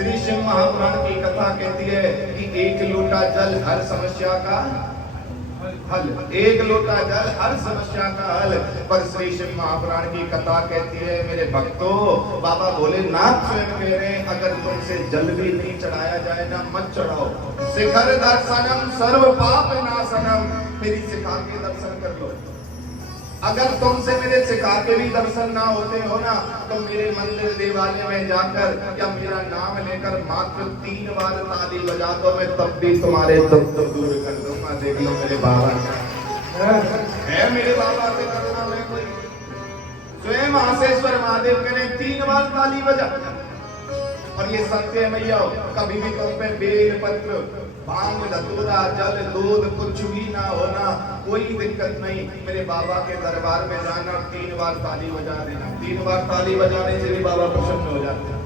श्री शिव महापुराण की कथा कहती है कि एक लोटा जल हर समस्या का हल, एक लोटा जल हर समस्या का हल। पर श्री शिव महापुराण की कथा कहती है मेरे भक्तों, बाबा भोलेनाथ स्वयं कह रहे हैं अगर तुमसे जल भी नहीं चढ़ाया जाए ना मत चढ़ाओ। शिखर दर्शनम सर्व पाप नाशनम, मेरी शिखा के दर्शन कर लो। अगर तुमसे मेरे सिखा के भी दर्शन ना होते हो ना तो मेरे मंदिर देवालय में जाकर या मेरा नाम लेकर मात्र 3 बार ताली बजा दो, मैं तब भी तुम्हारे दुख तो दूर कर दूंगा। देख लो मेरे बाबा है, मेरे बाबा से करुणा में कोई। स्वयं आसेश्वर महादेव कह रहे 3 बार ताली बजा। और ये सत्य है भैया, कभी भी तुम पे बेल पत्र भांग धतूरा जल दूध कुछ भी ना होना, कोई दिक्कत नहीं। मेरे बाबा के दरबार में जाना, 3 बार ताली बजा देना। 3 बार ताली बजाने से भी बाबा प्रसन्न हो जाते हैं।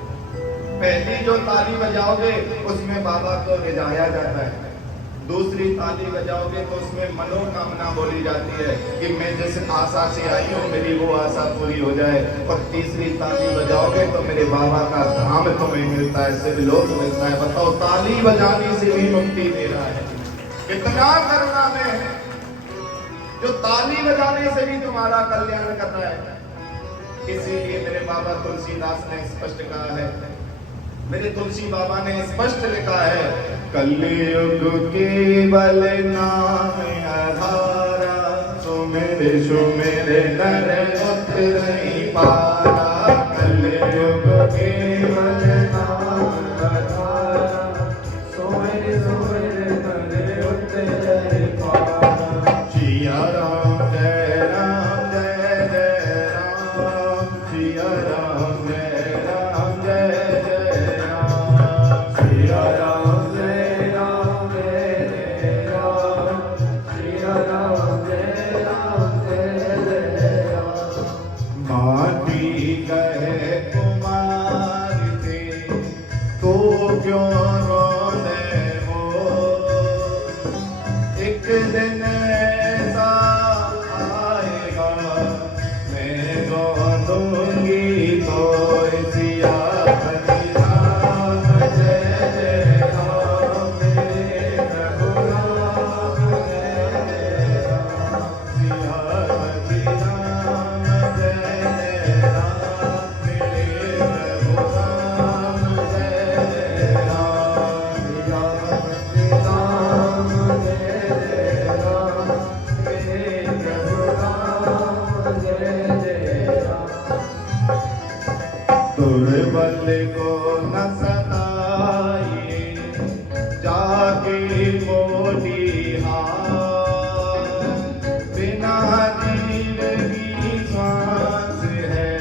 पहली जो ताली बजाओगे उसमें बाबा को रिझाया जाता है, दूसरी ताली बजाओगे तो उसमें मनोकामना बोली जाती है कि मैं जिस आशा से आई हूँ मेरी वो आशा पूरी हो जाए। और तीसरी ताली बजाओगे तो मेरे बाबा का धाम तुम्हें मिलता है, सिर्फ लोग मिलता है। बताओ, ताली बजाने से भी मुक्ति दे रहा है, कितना करुणा में है जो ताली बजाने से भी तुम्हारा कल्याण कर रहा है। इसीलिए मेरे बाबा तुलसीदास ने स्पष्ट कहा है, मेरे तुलसी बाबा ने स्पष्ट लिखा है, कलयुग केवल नाम आधारा, सुमेरे सुमेरे नर उतर नहीं पारा। कलयुग केवल नाम आधारा, सुमेरे सुमेरे नर उतर नहीं पारा। जिया राम जय राम जय जय राम, जिया राम जय राम जय जय राम, जिया राम जय राम जय जय राम, जिया राम जय राम जय जय राम। माटी कहे कुमार थे तो क्यों रोने हो, एक दिन ऐसा आएगा मैं रो दूंगी तो सिया हरि राम जय जय राम, मेरे प्रभु राम जय जय राम, सिया हरि राम जय जय राम, मेरे प्रभु राम जय जय राम, सिया हरि राम जय जय राम, मेरे प्रभु राम जय जय राम। दुर्बल को न सताइए जाके बोली हार, बिना जीव की श्वास है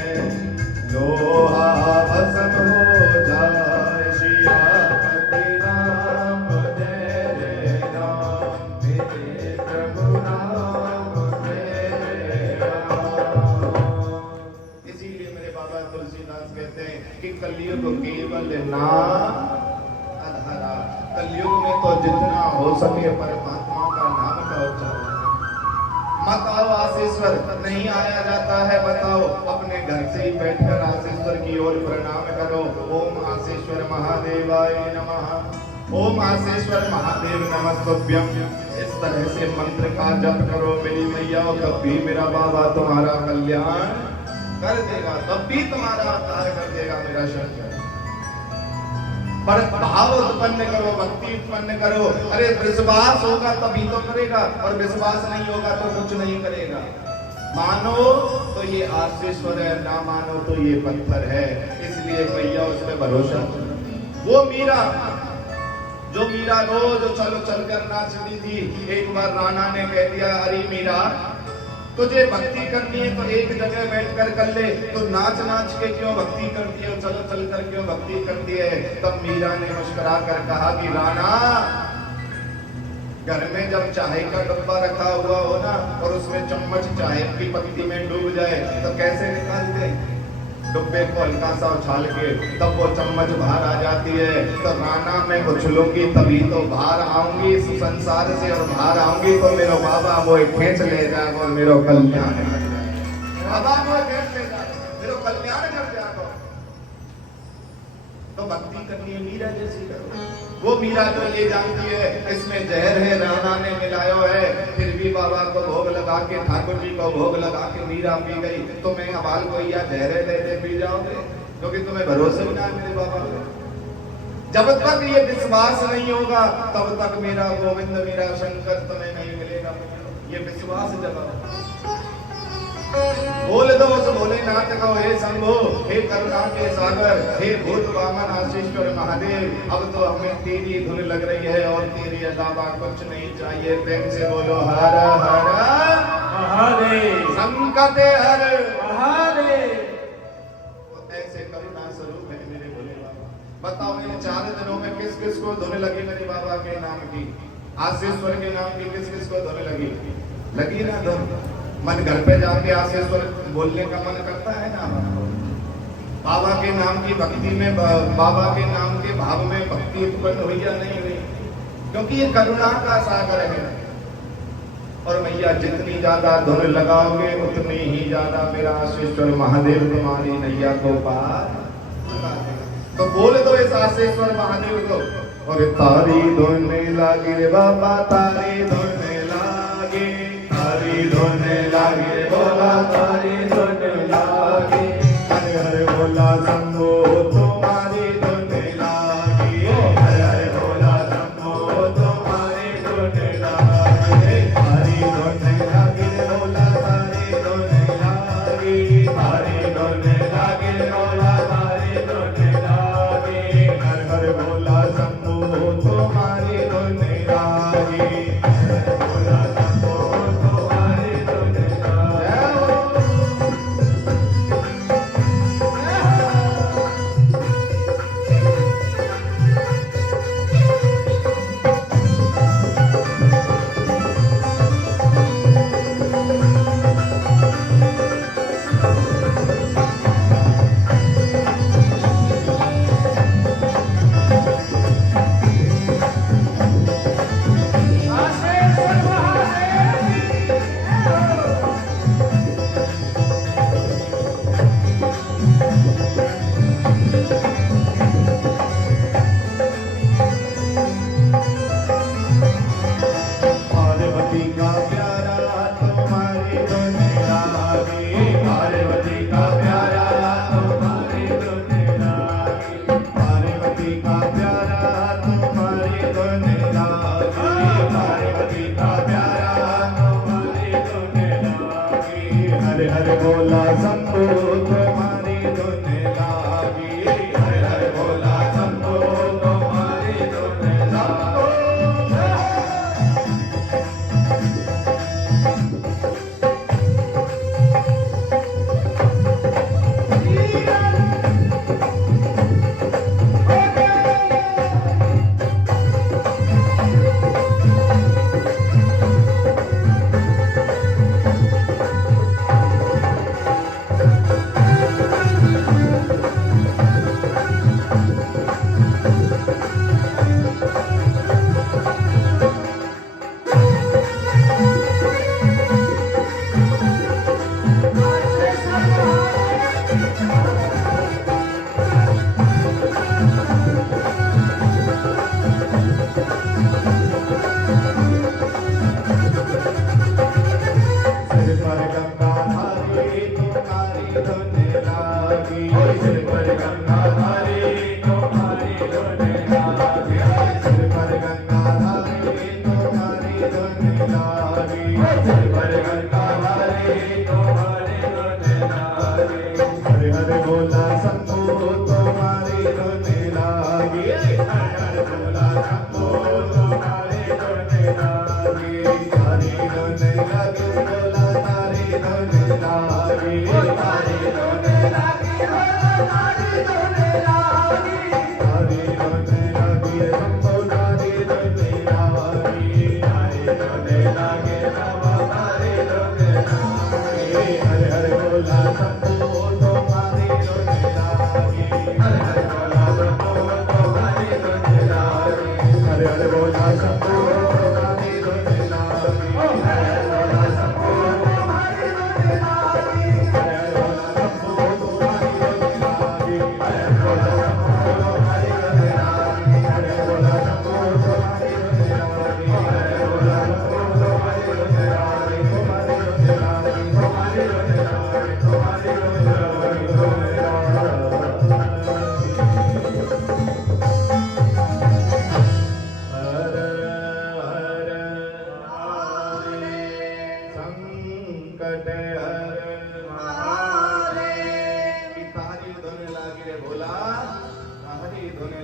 लोहा भस्म हो जाए। सिया हरि राम जय जय राम, मेरे प्रभु राम जय जय राम। इसीलिए मेरे बाबा तुलसीदास कहते हैं कि कलयुग केवल नाम आधारा, कलयुग में तो जितना हो सके परमात्मा का नाम का उच्चारण मत आओ। आसेश्वर नहीं आया जाता है, बताओ अपने घर से ही बैठकर आसेश्वर की ओर प्रणाम करो। ओम आसेश्वर महादेवाय नमः, ओम आसेश्वर महादेव नमस्तुभ्यम। इस तरह से मंत्र का जप करो मेरी मैया, तब भी मेरा बाबा तुम्हारा कल्याण कर देगा, तब भी तुम्हारा उद्धार कर देगा मेरा शंकर। पर भाव उत्पन्न करो, भक्ति उत्पन्न करो। अरे विश्वास होगा तभी तो करेगा, और विश्वास नहीं होगा तो कुछ नहीं करेगा। मानो तो ये आसेश्वर है, ना मानो तो ये पत्थर है। इसलिए भैया उस पर भरोसा। वो मीरा जो मीरा रोज चल चल कर नाचती थी, एक बार राणा ने कह दिया, अरे मीरा तुझे भक्ति करनी है तो एक जगह बैठकर कर ले, तो नाच नाच के क्यों भक्ति करती है, चल चल कर क्यों भक्ति करती है। तब मीरा ने मुस्कुरा कर कहा कि राणा, घर में जब चाय का डब्बा रखा हुआ हो ना और उसमें चम्मच चाय की पत्ती में डूब जाए तो कैसे निकालते? डब्बे को हल्का सा उछाल के तब वो चम्मच बाहर आ जाती है। तो राणा मैं उछलूंगी तभी तो बाहर आऊंगी इस संसार से, और बाहर आऊंगी तो मेरा बाबा वो खींच ले जाएगा और मेरा कल्याण कर जाएगा। बाबा वो खींच ले जाएगा, मेरा कल्याण कर जाएगा। तो भक्ति करनी करनी है मीरा जैसी करो। वो मीरा जो ये जानती है इसमें जहर है, राणा ने मिलायो है, फिर भी बाबा को भोग लगा के, ठाकुर जी को भोग लगा के मीरा पी गई। तुम्हें हवाल को या जहरे दे पी जाओगे, क्योंकि तुम्हें भरोसा भी ना है मेरे बाबा पे। जब तक ये विश्वास नहीं होगा तब तक मेरा गोविंद मेरा शंकर तुम्हें नहीं मिलेगा। ये विश्वास जगाओ। बोल दो उस भोलेनाथ को, हे शंभो, हे करुणा के सागर, हे भूत वामन आशीश्वर महादेव, अब तो हमें तेरी धुन लग रही है और तेरे अलावा कुछ नहीं चाहिए। प्रेम से बोलो हर हर महादेव, संकट हर महादेव। ऐसे करुणा स्वरूप है मेरे भोले बाबा। बताओ इन 4 दिनों में किस किस को धुन लगी मेरे बाबा के नाम की, आशीश्वर के नाम की किस किस को धुन लगी? लगी ना धुन? मन घर पे जाके आशीश्वर बोलने का मन करता है ना। बाबा के नाम की भक्ति में, बाबा के नाम के भाव में भक्ति उत्पन्न हुई या नहीं हुई? क्योंकि ये करुणा का सागर है। और भैया जितनी ज्यादा धुन लगाओगे उतनी ही ज्यादा मेरा आशीश्वर महादेव तुम्हारी नैया को पार लगा देगा। तो बोल दो इस आशीश्वर महादेव को, और तारी धुन लागी रे बाबा, तारी धुन लागे, तारी धुन लागे बोला, तारी धुन लागे, हर हर बोला शंभो तुम्हारी धुन लागे, हर हर बोला शंभो तुम्हारी धुन लागे, तारी धुन लागे बोला, तारी धुन लागे, तारी धुन लागे बोला, तारी धुन लागे, हर हर बोला शंभो तुम्हारी धुन लागे,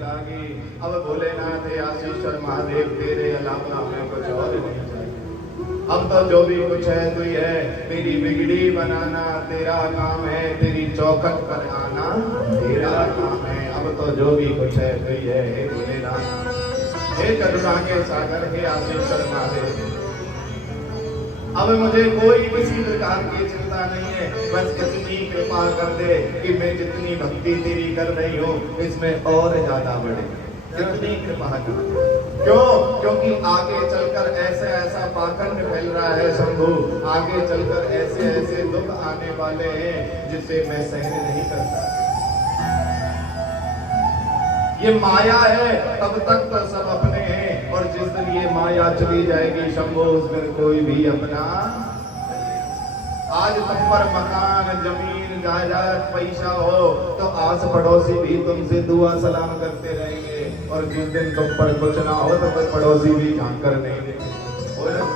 लागी। अब भोलेनाथ आशीश्वर महादेव तेरे अलावा हमें कुछ और नहीं चाहिए। अब तो जो भी कुछ है तू है, मेरी बिगड़ी बनाना तेरा काम है, तेरी चौखट पर आना तेरा काम है। अब तो जो भी कुछ है तू है, हे भोलेनाथ, हे करुणा के सागर, हे आशीश्वर महादेव। अब मुझे कोई किसी प्रकार की चिंता नहीं है, बस इतनी कृपा कर दे कि मैं जितनी भक्ति तेरी कर रही हूँ इसमें और ज्यादा बढ़े। इतनी कृपा कर। क्यों? क्योंकि आगे चलकर ऐसा पाखंड फैल रहा है शंभु, आगे चलकर ऐसे दुख आने वाले हैं जिसे मैं सहन नहीं कर सकता। ये माया है, तब तक तो सब अपने हैं, और जिस दिन ये माया चली जाएगी शंभु, उस दिन कोई भी अपना। आज तुम पर मकान, जमीन, जायदाद, पैसा हो तो आस पड़ोसी भी तुमसे दुआ सलाम करते रहेंगे, और जिस दिन तुम पर कुछ ना हो तो कोई पड़ोसी भी झांक कर नहीं देखेगा।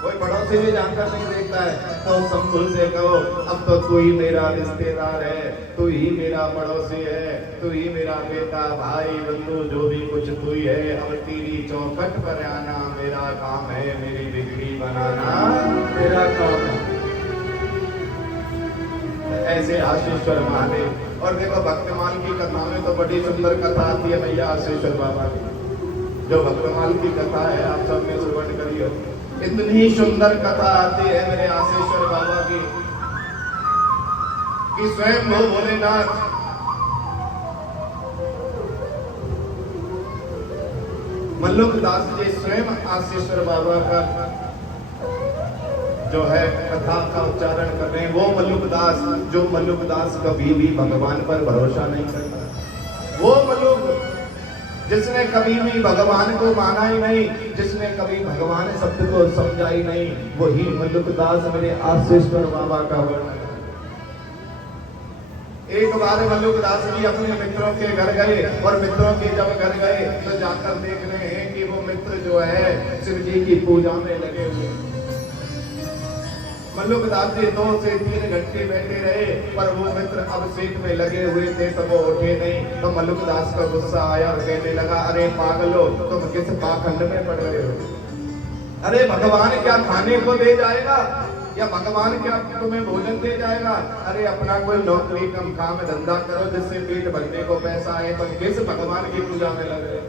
कोई पड़ोसी भी जानकर नहीं देखता है, तो शंभु से कहो अब तो तू ही मेरा रिश्तेदार है, तू ही मेरा पड़ोसी है, तू ही मेरा बेटा, भाई, बंधु, जो भी कुछ तू ही है। अब तेरी चौखट पर आना मेरा काम है, मेरी बिगड़ी बनाना मेरा काम है। ऐसे आशीश्वर महादेव। और देखो भक्तमाल की कथा में तो बड़ी सुंदर कथा आती है भैया आशीश्वर बाबा की। जो भक्तमाल की कथा है आप सबने श्रवण करी हो, इतनी सुंदर कथा आती है मेरे आशीश्वर बाबा की कि स्वयं वो भोलेनाथ मल्लुक दास जी स्वयं आशीश्वर बाबा का जो है कथा का उच्चारण कर रहे हैं। वो मल्लुक दास जो मल्लुक दास कभी भी भगवान पर भरोसा नहीं करता, वो मल्लुक जिसने कभी भी भगवान को माना ही नहीं, जिसने कभी भगवान शब्द को समझा ही नहीं, वही मल्लुक दास मेरे आशीश्वर बाबा का वर्णन। एक बार मल्लुक दास जी अपने मित्रों के घर गए, और मित्रों के जब घर गए तो जाकर देख रहे हैं कि वो मित्र जो है शिव जी की पूजा में लगे हुए। मल्लुक दास जी 2 से 3 घंटे बैठे रहे, पर वो मित्र अभिषेक में लगे हुए थे तो वो उठे नहीं। तो मल्लुक दास का गुस्सा आया और कहने लगा, अरे पागलो, तुम किस पाखंड में पड़ रहे हो? अरे भगवान क्या खाने को दे जाएगा, या भगवान क्या तुम्हें भोजन दे जाएगा? अरे अपना कोई नौकरी कम काम धंधा करो जिससे पेट भरने को पैसा आए, तुम किस भगवान की पूजा में लग रहे?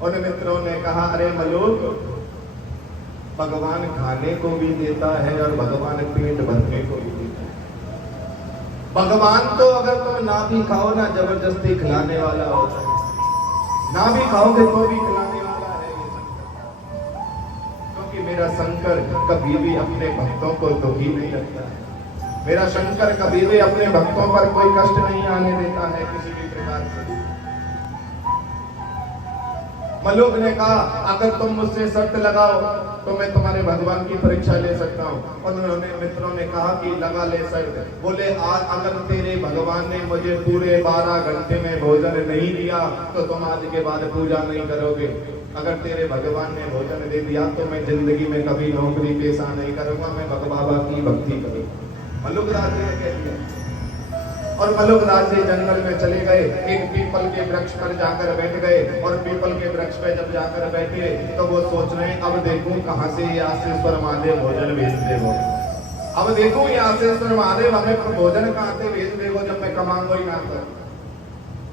उन मित्रों ने कहा, अरे मल्लुक, भगवान खाने को भी देता है और भगवान पेट भरने को भी देता है। भगवान तो अगर तुम ना भी खाओ ना जबरदस्ती खिलाने वाला होता है, ना भी खाओगे तो भी खिलाने वाला है ये शंकर। क्योंकि मेरा शंकर कभी भी अपने भक्तों को दुखी नहीं रखता है। मेरा शंकर कभी भी अपने भक्तों पर कोई कष्ट नहीं आने देता है किसी भी प्रकार से। मल्लुक ने कहा, अगर तुम मुझसे शर्त लगाओ तो मैं तुम्हारे भगवान की परीक्षा ले सकता हूँ। और उन्होंने मित्रों ने कहा कि लगा ले शर्त। बोले, आज अगर तेरे भगवान ने मुझे पूरे 12 घंटे में भोजन नहीं दिया तो तुम आज के बाद पूजा नहीं करोगे। अगर तेरे भगवान ने भोजन दे दिया तो मैं जिंदगी में कभी नौकरी पेशा नहीं करूंगा, मैं बाबा की भक्ति करूंगा। मल्लुक दास जी ने कह दिया। और मल्लुक दास जी जंगल में चले गए, एक पीपल के वृक्ष पर जाकर बैठ गए। और पीपल के वृक्ष पे जब जाकर बैठे तो वो सोच रहे हैं, अब देखूं कहां से ये आशीश्वर महादेव भोजन भेजते हो। अब देखूं ये आशीश्वर महादेव हमें भोजन कहां से भेज देगो जब मैं कमाऊंगा ही ना। तो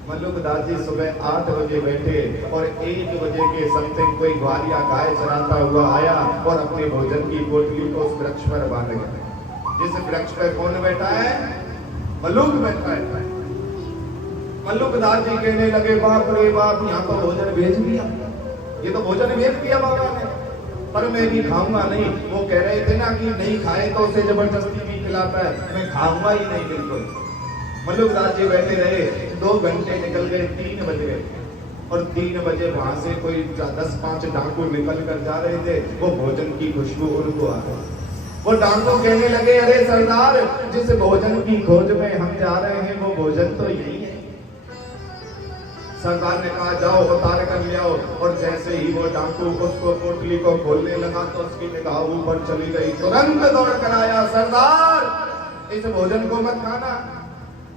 मल्लुक दास जी सुबह 8 बजे बैठे और 1 बजे के समथिंग कोई ग्वालिया गाय चराता हुआ आया और अपने भोजन की पोटली को उस वृक्ष पर बांध गया। जिस वृक्ष पर कौन बैठा है? मल्लुक बैठा है। मल्लुक दास जी कहने लगे, बाप रे बाप, यहाँ तो भोजन भेज दिया, ये तो भोजन भेज दिया बाबा ने, पर मैं भी खाऊंगा नहीं। वो कह रहे थे ना कि नहीं खाए तो उसे जबरदस्ती भी खिलाता है, मैं खाऊंगा ही नहीं बिल्कुल। मल्लुक दास जी बैठे रहे, 2 घंटे निकल गए, 3 बज गए। और 3 बजे वहां से कोई 10-5 डाकू निकल कर जा रहे थे। वो भोजन की खुशबू उनको आ गई। वो डाकू कहने लगे, अरे सरदार, जिस भोजन की खोज में हम जा रहे हैं वो भोजन तो यही है। सरदार ने कहा, जाओ उतार कर ले आओ। और जैसे ही वो डाकू उसको पोटली को खोलने लगा तो उसकी निगाह ऊपर चली गई। तुरंत दौड़ कर आया, सरदार, इस भोजन को मत खाना,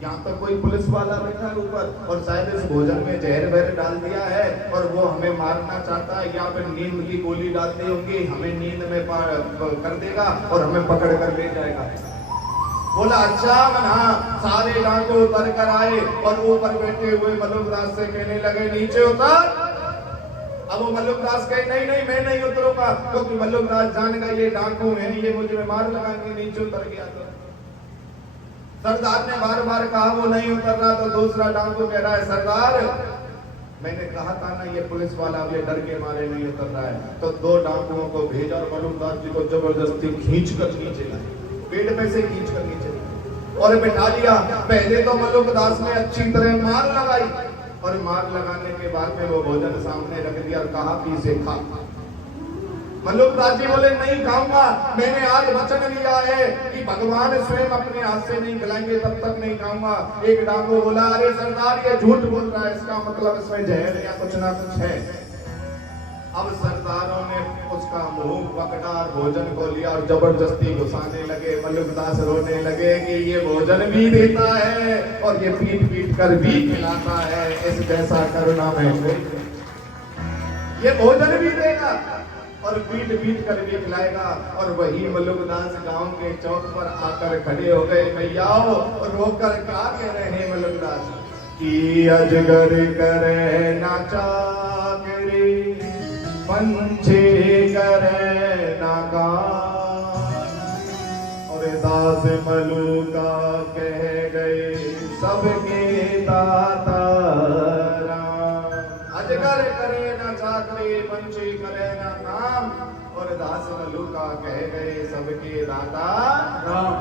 यहाँ पर कोई पुलिस वाला बैठा है ऊपर और शायद इस भोजन में जहर वहर डाल दिया है और वो हमें मारना चाहता है, या फिर नींद की गोली डालती होंगी, हमें नींद में कर देगा और हमें पकड़ कर ले जाएगा। बोला अच्छा मना। सारे डाकू उतर कर आए और ऊपर बैठे हुए मल्लुकदास से कहने लगे नीचे उतर। अब वो मल्लुकदास कहे नहीं नहीं मैं नहीं उतरूंगा, क्योंकि मल्लुकदास जान गया ये डाकू हैं, ये मुझे मार लगाएंगे। नीचे उतर गया तो सरदार ने बार बार कहा वो नहीं उतर रहा, तो दूसरा डाकू कह रहा है सरदार मैंने कहा था ना ये पुलिस वाला अब ये डर के मारे नहीं उतर रहा है। तो दो डाकुओं को भेजा और मल्लुकदास जी को जबरदस्ती खींच कर नीचे लाए, पेड़ में से खींच कर नीचे और बिठा लिया। पहले तो मल्लुकदास ने अच्छी तरह मार लगाई और मार लगाने के बाद में वो भोजन सामने रख दिया और कहा कि इसे खा। मल्लुकदास जी बोले नहीं खाऊंगा, मैंने आज वचन लिया है कि भगवान स्वयं अपने हाथ से नहीं खिलाएंगे तब तक नहीं खाऊंगा। एक डाकू बोला अरे सरदार ये झूठ बोल रहा है, इसका मतलब इसमें जहर या कुछ ना कुछ है। अब सरदारों ने उसका मुंह पकड़ा और भोजन को लिया और जबरदस्ती घुसाने लगे। मल्लुकदास रोने लगे कि ये भोजन भी देता है और ये पीट पीट कर भी खिलाता है, इस जैसा करुणा में ये भोजन भी देगा और पीट पीट कर भी खिलाएगा। और वही मल्लुकदास गांव के चौक पर आकर खड़े हो गए। भैया और रोकर क्या कह रहे हैं मल्लुकदास कि अजगर करे ना चाकरी, पंछी करे ना गान, और दास मलुका कह गए सबके दाता राम। अजगर करे ना चाकरी, पंछी करे ना काम, और दास मलुका कह गए सबके दाता राम।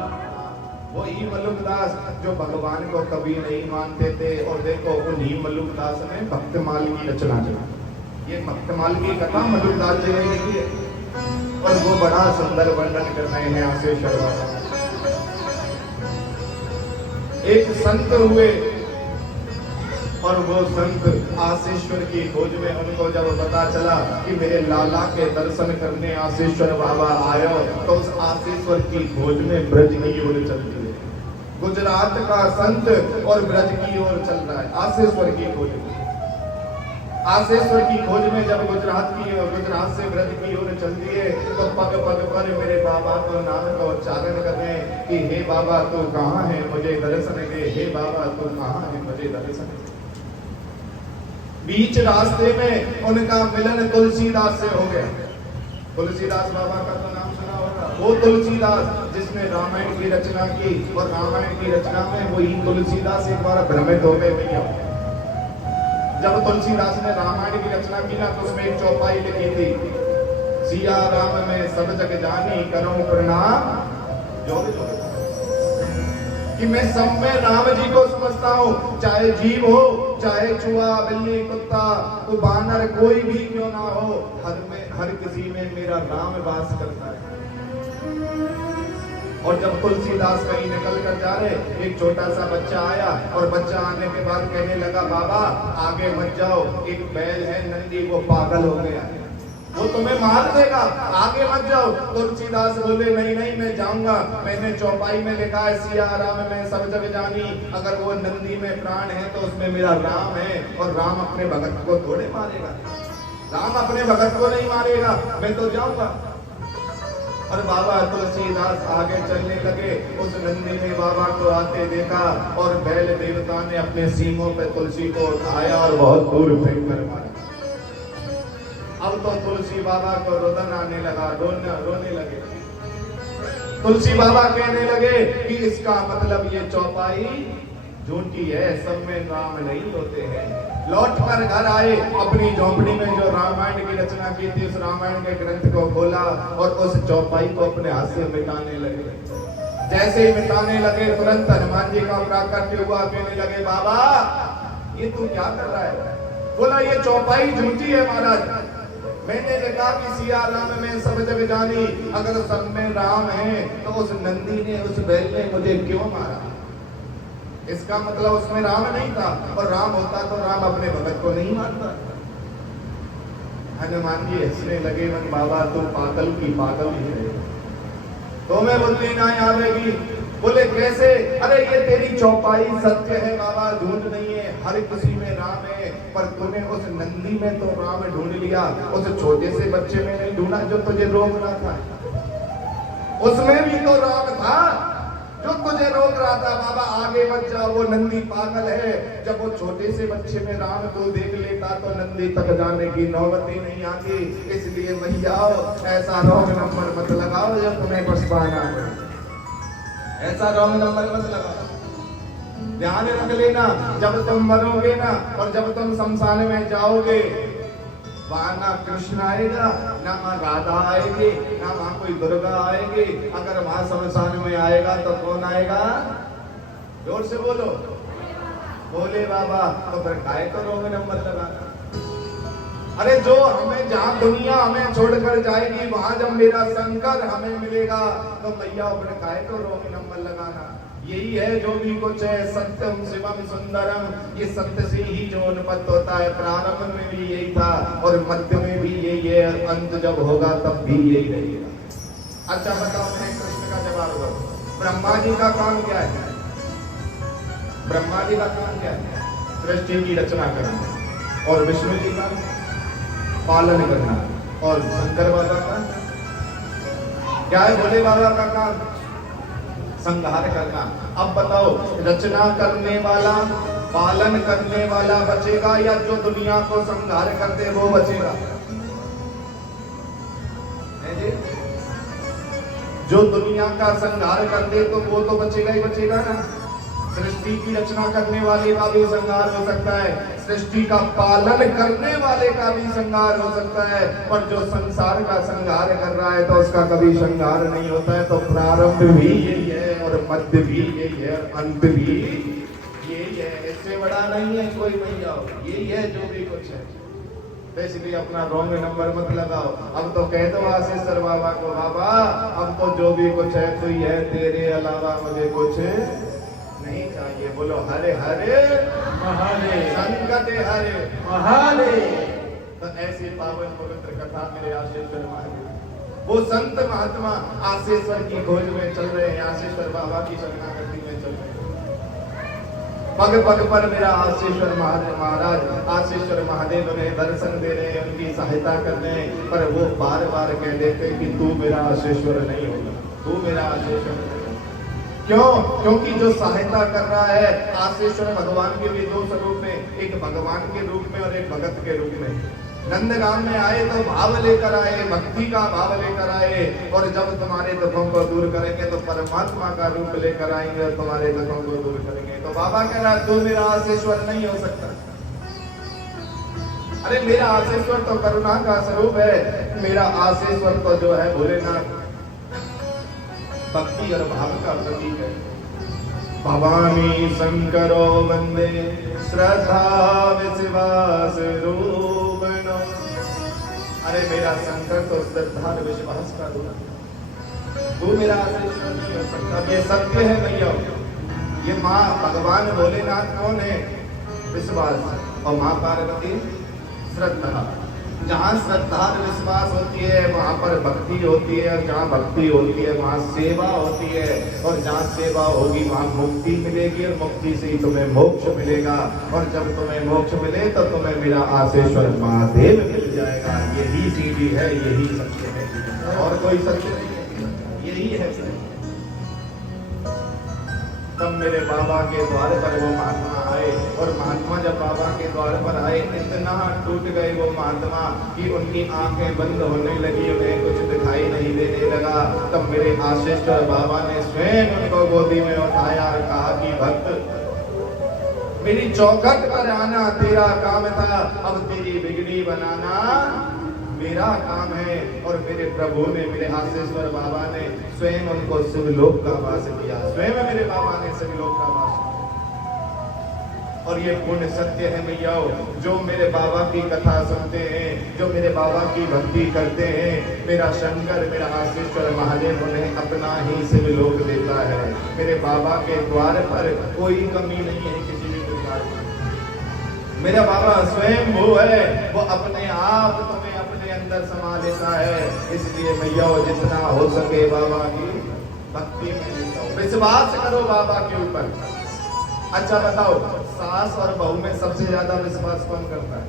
वही मल्लुकदास जो भगवान को कभी नहीं मानते थे। और देखो उन्हीं मल्लुकदास ने भक्तमाल की रचना की। ये भक्तमाल की कथा मल्लुकदास जी ने लिखी है और वो बड़ा सुंदर वर्णन कर रहे हैं आशेश्वर बाबा। एक संत हुए और वो संत आशेश्वर की खोज में, उनको जब पता चला कि मेरे लाला के दर्शन करने आशेश्वर बाबा आयो, तो उस आशेश्वर की खोज में ब्रज की ओर चलती है। गुजरात का संत और ब्रज की ओर चल रहा है आशेश्वर की खोज में। आशेश्वर की खोज में जब गुजरात से ब्रज की ओर चलती है, तो पग पग पर मेरे बाबा को नाम का उच्चारण करने कि हे बाबा तू कहाँ है मुझे दर्शन दे, हे बाबा तू कहाँ है मुझे दर्शन दे। बीच रास्ते में उनका मिलन तुलसीदास से हो गया। तुलसीदास बाबा का तो नाम सुना होगा। वो तुलसीदास जिसने रामायण की रचना की, और रामायण की रचना में वही तुलसीदास एक बार भ्रमित हो गए भैया। जब तुलसीदास ने रामायण की रचना की ना, तो उसमें एक चौपाई लिखी थी, सिया राम में सब जग जानी करूं प्रणाम जोड़ जोड़, कि मैं सब में राम जी को समझता हूँ, चाहे जीव हो चाहे चूहा बिल्ली कुत्ता तो बानर कोई भी क्यों ना हो, हर किसी में मेरा राम वास करता है। और जब तुलसीदास कहीं निकल कर जा रहे, एक छोटा सा बच्चा आया और बच्चा आने के बाद कहने लगा बाबा आगे मत जाओ, एक बैल है नंदी वो पागल हो गया है, वो तुम्हें मार देगा, आगे मत जाओ। तुलसीदास बोले नहीं नहीं मैं जाऊंगा, मैंने चौपाई में लिखा है सिया राम में सब जग जानी, अगर वो नंदी में प्राण है तो उसमें मेरा राम है, और राम अपने भगत को थोड़े मारेगा, राम अपने भगत को नहीं मारेगा, मैं तो जाऊंगा। और बाबा तुलसीदास आगे चलने लगे, उस नंदी ने बाबा को आते देखा और बैल देवता ने अपने सींगों पे तुलसी को उठाया और बहुत दूर फेंक कर मारा। अब तो तुलसी बाबा को रोदन आने लगा, रोने लगे। तुलसी बाबा कहने लगे कि इसका मतलब ये चौपाई झूठी है, सब में राम नहीं होते हैं। लौट कर घर आए, अपनी झोपड़ी में जो रामायण की रचना की थी उस रामायण के ग्रंथ को खोला और उस चौपाई को अपने हाथ से मिटाने लगे। जैसे ही मिटाने लगे तुरंत हनुमान जी का प्राकट्य हुआ, कहने लगे बाबा ये तू क्या कर रहा है? बोला ये चौपाई झूठी है महाराज, मैंने लिखा कि सिया राम में सब जग जानी, अगर सब में राम है तो उस नंदी ने उस बैल ने मुझे क्यों मारा? इसका मतलब उसमें राम नहीं था, और राम होता तो राम अपने भगत को नहीं मारता। हनुमान जी हंसने लगे, मन बाबा तू पागल की पागल ही है, तो मैं बुद्धि ना आवेगी, बोले कैसे? अरे ये तेरी चौपाई सत्य है बाबा, झूठ नहीं है, हर किसी में राम है, पर तूने उस नंदी में तो राम ढूंढ लिया, उस छोटे से बच्चे में नहीं ढूंढा जो तुझे रोक रहा था। उसमें भी तो राम था जो तुझे रोक रहा था। बाबा आगे मत जा, वो नंदी पागल है। जब वो छोटे से बच्चे में राम को देख लेता तो नंदी तक जाने की नौबत ही नहीं आती। इसलिए भैया ऐसा रॉन्ग नंबर मत लगाओ जब तुम्हें पछताना है, ऐसा रॉन्ग नंबर मत लगाओ। ध्यान रख लेना, जब तुम मरोगे ना और जब तुम शमशान में जाओगे, वहां ना कृष्ण आएगा, ना मां राधा आएगी, ना वहां कोई दुर्गा आएगी। अगर वहां शमशान में आएगा तो कौन आएगा? जोर से बोलो, बोले बाबा। तो फिर काय तो रॉन्ग नंबर लगाना। अरे जो हमें, जहां दुनिया हमें छोड़कर जाएगी, वहां जब मेरा शंकर हमें मिलेगा तो भैया अपने काय तो रॉन्ग नंबर लगाना। यही है जो भी कुछ है, सत्यम शिवम सुंदरम, ये सत्य से ही जो उत्पत्ति होता है। प्रारंभ में भी यही था और मध्य में भी यही है, अंत जब होगा तब भी यही रहेगा। अच्छा बताओ, मैं कृष्ण का जवाब दो। ब्रह्मा जी का काम क्या है? ब्रह्मा जी का काम क्या है? सृष्टि की रचना करना। और विष्णु जी का पालन करना। और शंकर बाबा का क्या है? भोले बाबा का काम संहार करना। अब बताओ, रचना करने वाला, पालन करने वाला बचेगा या जो दुनिया को संहार करते वो बचेगा? जो दुनिया का संहार करते तो वो तो बचेगा ही बचेगा ना। सृष्टि की रचना करने वाले का भी संहार हो सकता है, सृष्टि का पालन करने वाले का भी संहार हो सकता है, पर जो संसार का संहार कर रहा है तो उसका कभी संहार नहीं होता है। तो प्रारंभ भी यही है और मध्य भी यही है, अंत भी यही है। इससे बड़ा नहीं है कोई, भैया यही है जो भी कुछ है। तो इसलिए अपना रॉन्ग नंबर मत लगाओ। अब तो कह दो आशीष बाबा को, बाबा अब तो जो भी कुछ है तो है, तेरे अलावा मुझे कुछ नहीं चाहिए। बोलो हरे हरे महादेव, संकट हरे महादेव। तो ऐसी पावन पवित्र कथा मेरे आशीश्वर महादेव, वो संत महात्मा आशीश्वर की खोज में चल रहे हैं, आशीश्वर बाबा की शरणागति में चल रहे हैं। पग पग पर मेरा आशीश्वर महाराज, आशीश्वर महादेव उन्हें दर्शन दे रहे हैं, उनकी सहायता कर रहे हैं, पर वो बार बार कह देते कि तू मेरा आशीश्वर नहीं होगा, तू मेरा आशीश्वर नहीं। क्यों? क्योंकि जो सहायता कर रहा है आशीश्वर भगवान के भी दो स्वरूप में, एक भगवान के रूप में और एक भगत के रूप में। नंदगाम में आए तो भाव लेकर आए, भक्ति का भाव लेकर आए, और जब तुम्हारे दुखों को दूर करेंगे तो परमात्मा का रूप लेकर आएंगे और तुम्हारे दुखों को दूर करेंगे। तो बाबा कह रहा है तू मेरा आशीश्वर नहीं हो सकता। अरे मेरा आशीश्वर तो करुणा का स्वरूप है, मेरा आशीश्वर तो जो है भोलेनाथ भक्ति और भाव का प्रतीक है। भवानी शंकरो वंदे श्रद्धा विश्वास रूपनो। अरे मेरा शंकर तो श्रद्धा और विश्वास का रूप, तू मेरा आशीश्वर नहीं हो सकता। ये सत्य है भैया। ये माँ भगवान भोलेनाथ कौन है? विश्वास, और माँ पार्वती श्रद्धा। जहाँ श्रद्धा और विश्वास होती है वहाँ पर भक्ति होती है, और जहाँ भक्ति होती है वहाँ सेवा होती है, और जहाँ सेवा होगी वहाँ मुक्ति मिलेगी, और मुक्ति से ही तुम्हें मोक्ष मिलेगा, और जब तुम्हें मोक्ष मिले तो तुम्हें मेरा आशीश्वर महादेव मिल जाएगा। यही सीढ़ी है, यही सत्य है, और कोई सत्य नहीं है, यही है सत्य। तब मेरे बाबा के द्वार पर वो महात्मा आए, और महात्मा जब बाबा के द्वार पर आए इतना टूट गए वो महात्मा कि उनकी आंखें बंद होने लगी, उन्हें कुछ दिखाई नहीं देने लगा। तब मेरे आशीश्वर बाबा ने स्वयं उनको गोदी में उठाया और कहा कि भक्त मेरी चौखट पर आना तेरा काम था, अब तेरी बिगड़ी बनाना मेरा काम है। और मेरे प्रभु ने, मेरे आशीश्वर बाबा ने स्वयं उनको शिवलोक का वास किया, स्वयं मेरे बाबा ने शिवलोक का वास किया। और ये पूर्ण सत्य है भैया। जो मेरे बाबा की कथा सुनते हैं, जो मेरे बाबा की भक्ति करते हैं, मेरा शंकर, मेरा आशीश्वर महादेव उन्हें अपना ही शिवलोक देता है। मेरे बाबा के द्वार पर कोई कमी नहीं है किसी भी प्रकार की। मेरा बाबा स्वयं वो है, वो अपने आप तुम्हें अपने अंदर समा लेता है। इसलिए भैया जितना हो सके बाबा की भक्ति में लेता हूं। विश्वास करो बाबा के ऊपर। अच्छा बताओ, सास और बहू में सबसे ज्यादा विश्वास कौन करता है?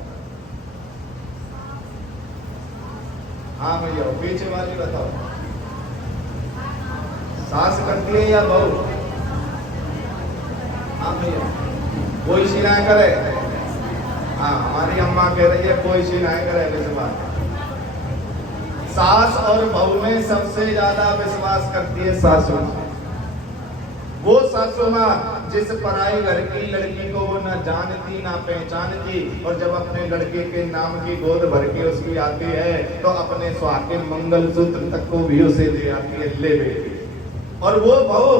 हाँ भैया, पीछे वाली बताओ, सास करती है या बहू? हाँ भैया, कोई शिनाय करे? हाँ, हमारी अम्मा कह रही है कोई शिनाय करे विश्वास। सास और बहू में सबसे ज्यादा विश्वास करती है सासू। वो सासू माँ जिस पराई घर की लड़की को वो ना जानती ना पहचानती, और जब अपने लड़के के नाम की गोद भर के उसकी आती है तो अपने सुहाग के मंगलसूत्र तक को भी उसे दे आती है, ले बेटी। और वो बहू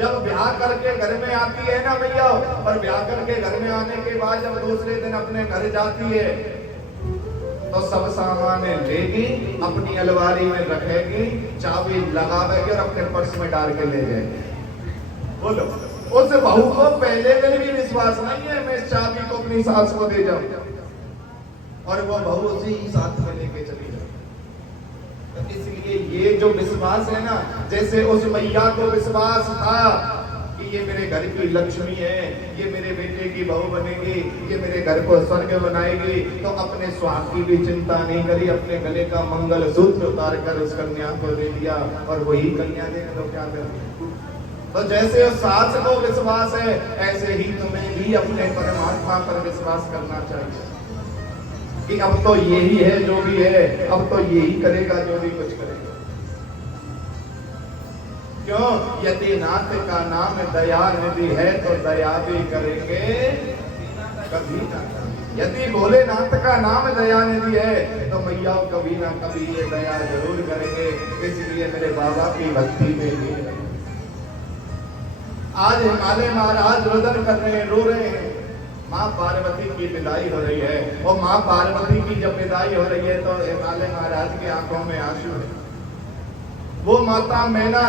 जब ब्याह करके घर में आती है ना भैया, और ब्याह करके घर में आने के बाद जब दूसरे दिन अपने घर जाती है तो सब सामान लेगी, अपनी अलमारी में रखेगी, चाबी लगावेगी और अपने पर्स में डाल के ले जाएगी। बोलो, उस बहू को पहले दिन भी विश्वास नहीं है मैं इस चाबी को अपनी सास को दे जाऊं, और वो बहू उसी ही साथ में लेके चली जाए। तो इसलिए ये जो विश्वास है ना, जैसे उस मैया को विश्वास था कि ये मेरे घर की लक्ष्मी है, ये मेरे बेटे की बहू बनेगी, ये मेरे घर को स्वर्ग बनाएगी, तो अपने सुहाग की भी चिंता नहीं करी, अपने गले का मंगलसूत्र उतार कर उस कन्या को दे दिया, और वही कन्या देने तो क्या कर। तो जैसे उस सास को विश्वास है, ऐसे ही तुम्हें भी अपने परमात्मा पर विश्वास करना चाहिए कि अब तो यही है जो भी है, अब तो यही करेगा जो भी कुछ करेगा। क्यों? यदि नाथ का नाम दया निधि है तो दया भी करेंगे कभी ना कभी। यदि भोलेनाथ का नाम दया निधि है तो मैया कभी ना कभी ये दया जरूर करेंगे। इसलिए मेरे बाबा की भक्ति में ही आज हिमालय महाराज रुदन कर रहे हैं, रो रहे हैं। माँ पार्वती की विदाई हो रही है, और माँ पार्वती की जब विदाई हो रही है तो हिमालय महाराज की आंखों में आंसू है। वो माता मैना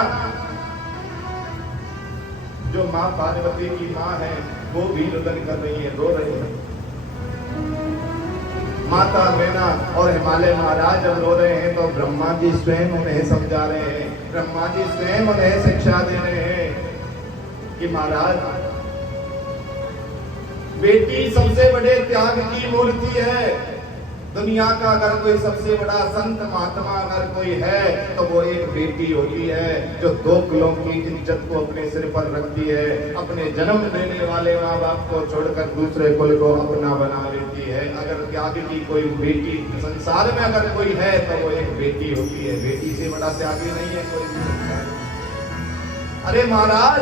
जो माँ पार्वती की माँ है, वो भी रुदन कर रही है, रो रही है। माता मैना और हिमालय महाराज जब रो रहे हैं तो ब्रह्मा जी स्वयं उन्हें समझा रहे हैं, ब्रह्मा जी स्वयं उन्हें शिक्षा दे रहे हैं कि महाराज, बेटी सबसे बड़े त्याग की मूर्ति है। दुनिया का अगर कोई सबसे बड़ा संत महात्मा अगर कोई है तो वो एक बेटी होती है, जो दो कुलों की इज्जत को अपने सिर पर रखती है, अपने जन्म देने वाले माँ बाप को छोड़कर दूसरे कुल को अपना बना लेती है। अगर त्याग की कोई बेटी संसार में अगर कोई है तो वो एक बेटी होती है। बेटी से बड़ा त्यागी नहीं है कोई भी संसार। अरे महाराज,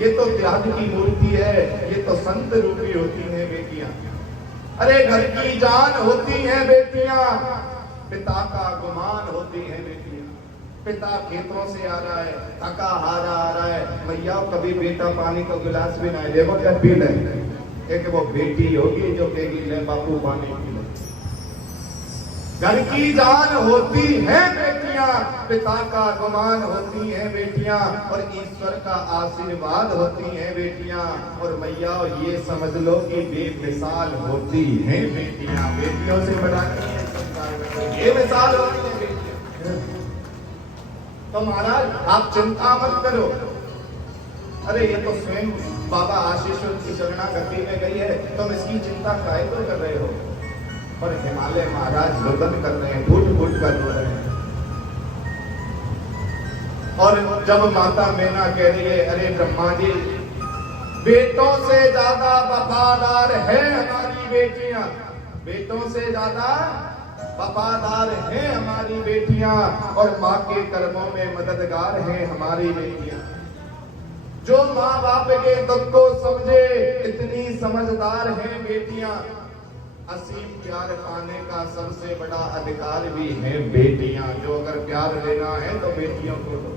ये तो त्याग की मूर्ति है, ये तो संत रूपी होती है बेटियां। अरे घर की जान होती हैं बेटियां, पिता का गुमान होती हैं बेटियां। पिता खेतों से आ रहा है, थका हारा आ रहा है, भैया कभी बेटा पानी का गिलास भी ना देखो क्या पी ले, एक वो बेटी होगी जो कहेगी ले बापू पानी पी लो। घर की जान होती है बेटियां, पिता का गुमान होती हैं बेटियां, और ईश्वर का आशीर्वाद होती हैं बेटियां। और मैया ये समझ लो कि बेमिसाल होती हैं बेटियां। बेटियों से बड़ा नहीं है संसार में, ये मिसाल होती है बेटियां। तो महाराज आप चिंता मत करो। अरे ये तो स्वयं बाबा आशीश्वर की शरणागति में गई है, तुम इसकी चिंता काहे को कर रहे हो? पर हिमालय महाराज रुदन कर रहे हैं, फूट फूट कर रो रहे हैं। और जब माता मैना कह रही है, अरे ब्रह्मा जी, बेटों से ज्यादा वफादार है हमारी बेटियां, बेटों से ज्यादा वफादार है हमारी बेटियां, और माँ के कर्मों में मददगार है हमारी बेटियां। जो माँ बाप के दुख को समझे, इतनी समझदार है बेटियां। असीम प्यार पाने का सबसे बड़ा अधिकार भी है बेटियां। जो अगर प्यार लेना है तो बेटियों को दो।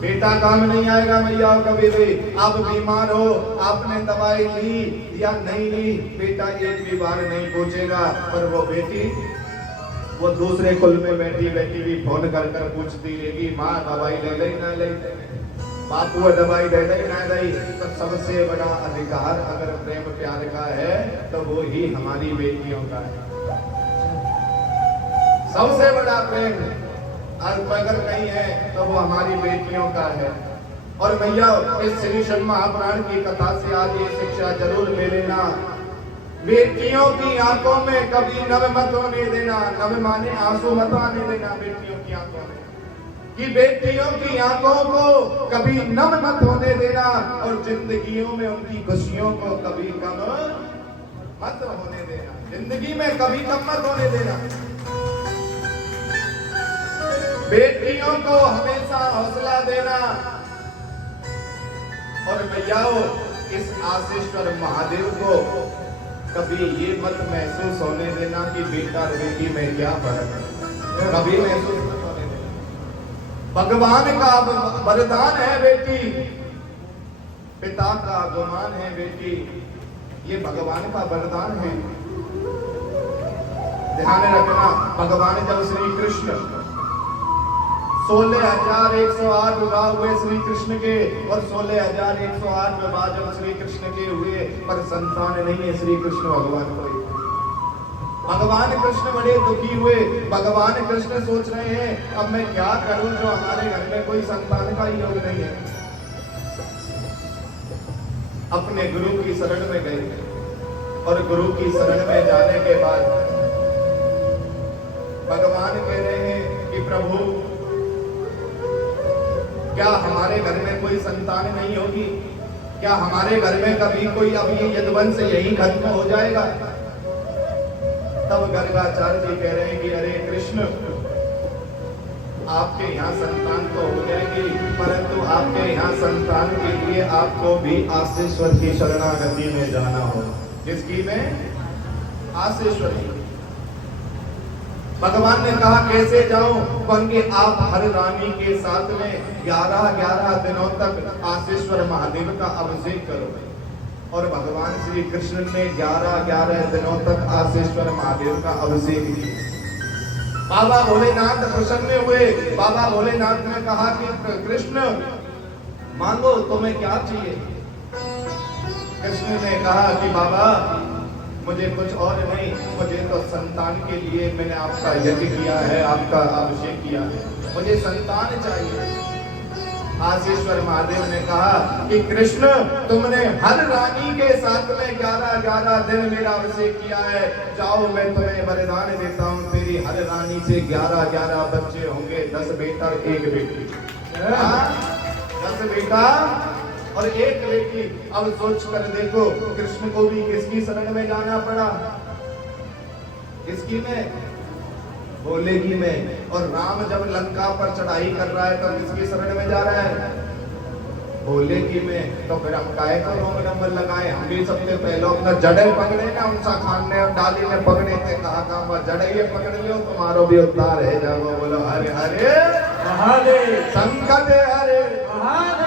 बेटा काम नहीं आएगा मैया कभी भी। आप बीमार हो, आपने दवाई ली या नहीं ली, बेटा एक भी बार नहीं पूछेगा। पर वो बेटी, वो दूसरे कुल में बैठी बैठी भी फोन कर कर पूछती रहेगी, माँ दवाई ले ले ना ले, बापू दवाई दे दे ना दे। तो सबसे बड़ा अधिकार अगर प्रेम प्यार का है तो वो ही हमारी बेटियों का है। सबसे बड़ा प्रेम अगर कहीं है तो वो हमारी बेटियों का है। और भैया इस श्री शनि महापुराण की कथा से आज ये शिक्षा जरूर ले लेना, बेटियों की आंखों में कभी नव मत होने देना, नव माने आंसू मत आने देना बेटियों की आंखों में, कि बेटियों की आंखों को कभी नम मत होने देना, और जिंदगियों में उनकी खुशियों को कभी कम मत होने देना, जिंदगी में कभी कम मत होने देना। बेटियों को हमेशा हौसला देना। और भैयाओ इस आशीश्वर महादेव को कभी ये मत महसूस होने देना कि बेटा और बेटी में क्या फर्क है, कभी महसूस मत होने देना। भगवान का वरदान है बेटी, पिता का गुमान है बेटी, ये भगवान का वरदान है। ध्यान रखना, भगवान जब श्री कृष्ण 16,108 विवाह हुए श्री कृष्ण के, और 16,108 विवाह जब श्री कृष्ण के हुए, पर संतान नहीं है श्री कृष्ण भगवान को। भगवान कृष्ण बड़े दुखी हुए। भगवान कृष्ण सोच रहे हैं अब मैं क्या करूं जो हमारे घर में कोई संतान का ही योग नहीं है। अपने गुरु की शरण में गए, और गुरु की शरण में जाने के बाद भगवान कह रहे हैं कि प्रभु क्या हमारे घर में कोई संतान नहीं होगी? क्या हमारे घर में कभी कोई, अब ये यदुवंश यही खत्म हो जाएगा? तब गर्गाचार्य जी कह रहे हैं कि अरे कृष्ण, आपके यहाँ संतान तो हो जाएगी, परंतु आपके यहाँ संतान के लिए आपको भी आशीश्वर की शरणागति में जाना हो। किसकी में? आशीश्वर की। भगवान ने कहा कैसे जाऊं? क्योंकि आप हर रानी के साथ में 11 दिनों तक आशीश्वर महादेव का अभिषेक करो। और भगवान श्री कृष्ण ने 11 दिनों तक आशीश्वर महादेव का अभिषेक किया। बाबा भोलेनाथ प्रसन्न हुए। बाबा भोलेनाथ ने कहा कि कृष्ण मांगो, तुम्हें क्या चाहिए? कृष्ण ने कहा कि बाबा मुझे कुछ और नहीं, मुझे तो संतान के लिए मैंने आपका यज्ञ किया है, आपका अभिषेक किया है, मुझे संतान चाहिए। आशीश्वर महादेव ने कहा कि कृष्ण तुमने हर रानी के साथ में 11 दिन मेरा अभिषेक किया है, जाओ मैं तुम्हें वरदान देता हूँ, तेरी हर रानी से 11 बच्चे होंगे, 10 बेटा 1 बेटी। 10 बेटा और 1 बेटी। अब सोच कर देखो कृष्ण को भी किसकी शरण में जाना पड़ा? किसकी में? भोले की में। और राम जब लंका पर चढ़ाई कर रहा है तो किसकी शरण में जा रहा है? भोले की में। तो फिर हम काहे को रोंग नंबर लगाए? हम भी सबसे पहले अपना जड़े पकड़े ना, उनसा खान ने डाली में पकड़े थे, कहा जड़े ये पकड़ लियो तुम्हारो भी उद्धार है। जाओ बोलो हरे हरे महादेव, संकट हरे